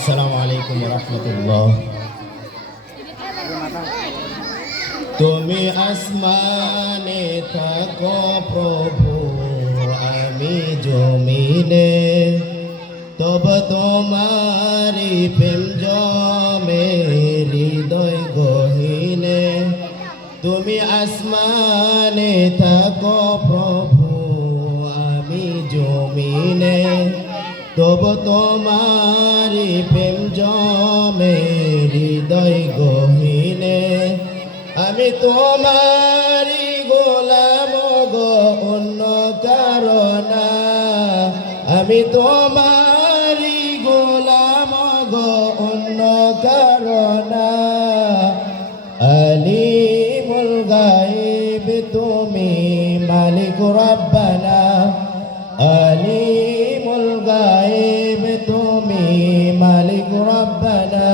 আসসালামু আলাইকুম রাহমাতুল্লাহ। তুমি আসমানে থাকো প্রভু, আমি জমিনে, তব তোমারি প্রেম জমে হৃদয় গহীনে। তুমি আসমানে থাকো প্রভু, আমি জমিনে, তব তোমারি প্রেম জমে হৃদয় গহীনে। আমি তোমারি গোলাম গো, অন্য কারণা। আমি তোমারি গোলাম গো, অন্য কারণা। আলিমুল গায়ব তুমি মালিক রব্বানা। আলিমুল গায়ব তুমি মালিক রব্বানা।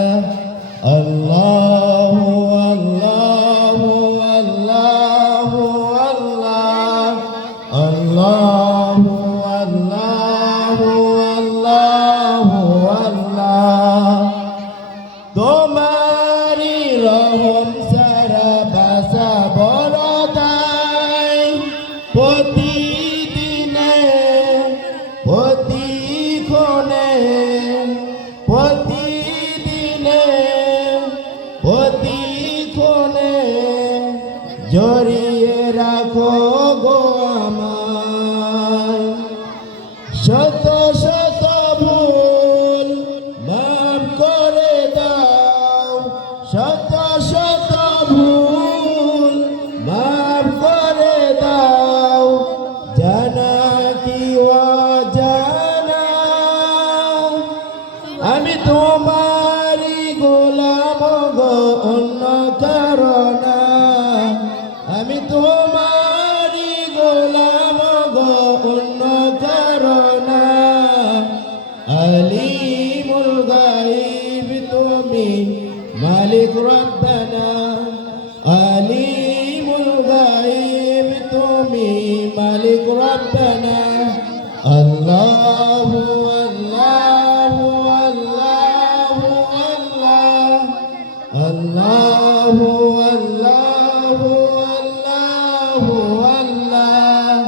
আল্লাহু আল্লাহু আল্লাহু আল্লাহ, আল্লাহু আল্লাহু আল্লাহু আল্লাহ। তোমারি রহম সারা বাসা বড়দাই, প্রতিদিনে প্রতিক্ষণে প্রতিদিনে প্রতিক্ষণে জড়িয়ে রাখো গো আমায়। শত শত ভুল মাফ করে দাও, শত শত ভুল মাফ করে দাও। জানা কি অজানা, আমি তোমারি গোলাম গো, অন্য কারণা। আমি তোমারি গোলাম গো, অন্য কারণা। আলিমুল গায়ব তুমি মালিক রব্বানা। আলিমুল গায়ব তুমি মালিক রব্বানা। আল্লাহু আল্লাহু আল্লাহু আল্লাহ, আল্লাহু আল্লাহু আল্লাহু আল্লাহ।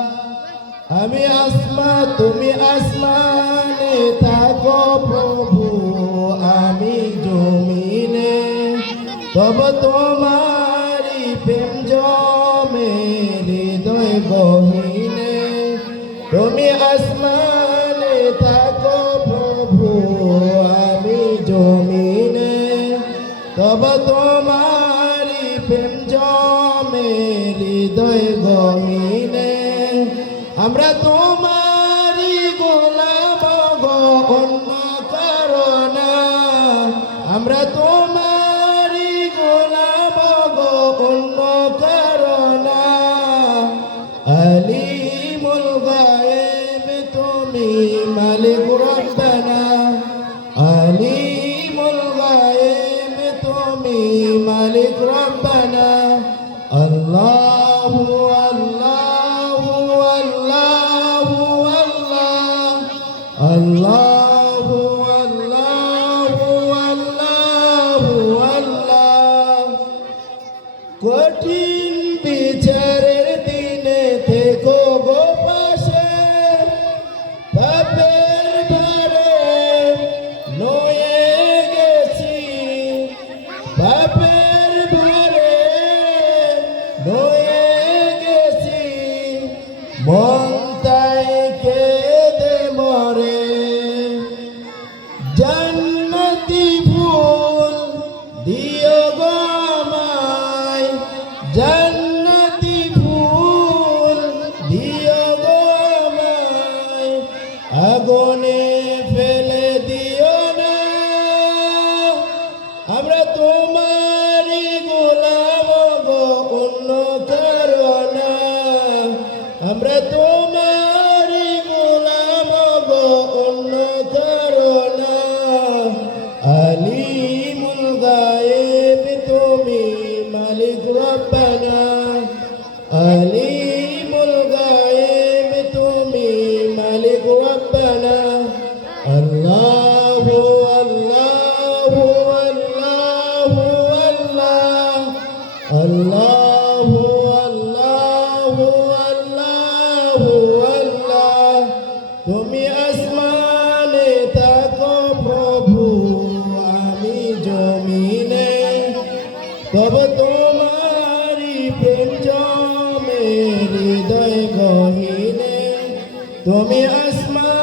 আমি আসমা তুমি আসমানে থাকো প্রভু, আমি জমিনে, তব তোমারি প্রেম জমে হৃদয় গহীনে। তুমি আসমানে থাকো প্রভু, আমি জমিনে, তব তোমারি প্রেম জমে হৃদয় গহীনে। আমরা তোমারি গোলাম গো, অন্য কারণা। আমরা তোমারি গোলাম গো, অন্য কারণা। আলিমুল গায়ব তুমি মালিক রব্বানা। আলিমুল গায়ব তুমি মালিক রব্বানা। আল্লাহু আল্লাহু আল্লাহু আল্লাহ, আল্লাহু আল্লাহু আল্লাহু আল্লাহ। কঠিন বিচারের দিনে থেকো গো পাশে, পাপের ভারে নয়ে গেছি, পাপের ভারে নয়ে গেছি। মন তাই কেঁদে মরে, জান্নাতি ফুল দিও গো আমায়। জান্নাতি ফুল দিও গো আমায়। আগুনে ফেলে দিও না, আমরা তোমারি গোলাম গো, অন্য কারণা। আমরা তোমারি গোলাম গো, অন্য কারণা। আলিমুল গায়ব তুমি মালিক রব্বানা। আলিমুল গায়ব তুমি মালিক রব্বানা। আল্লাহু আল্লাহ আল্লাহু আল্লাহু আল্লাহু আল্লাহ তুমি আসমানে থাকো প্রভু আমি জমিনে তব তোমারি প্রেম জমে হৃদয় গহীনে তুমি আসমান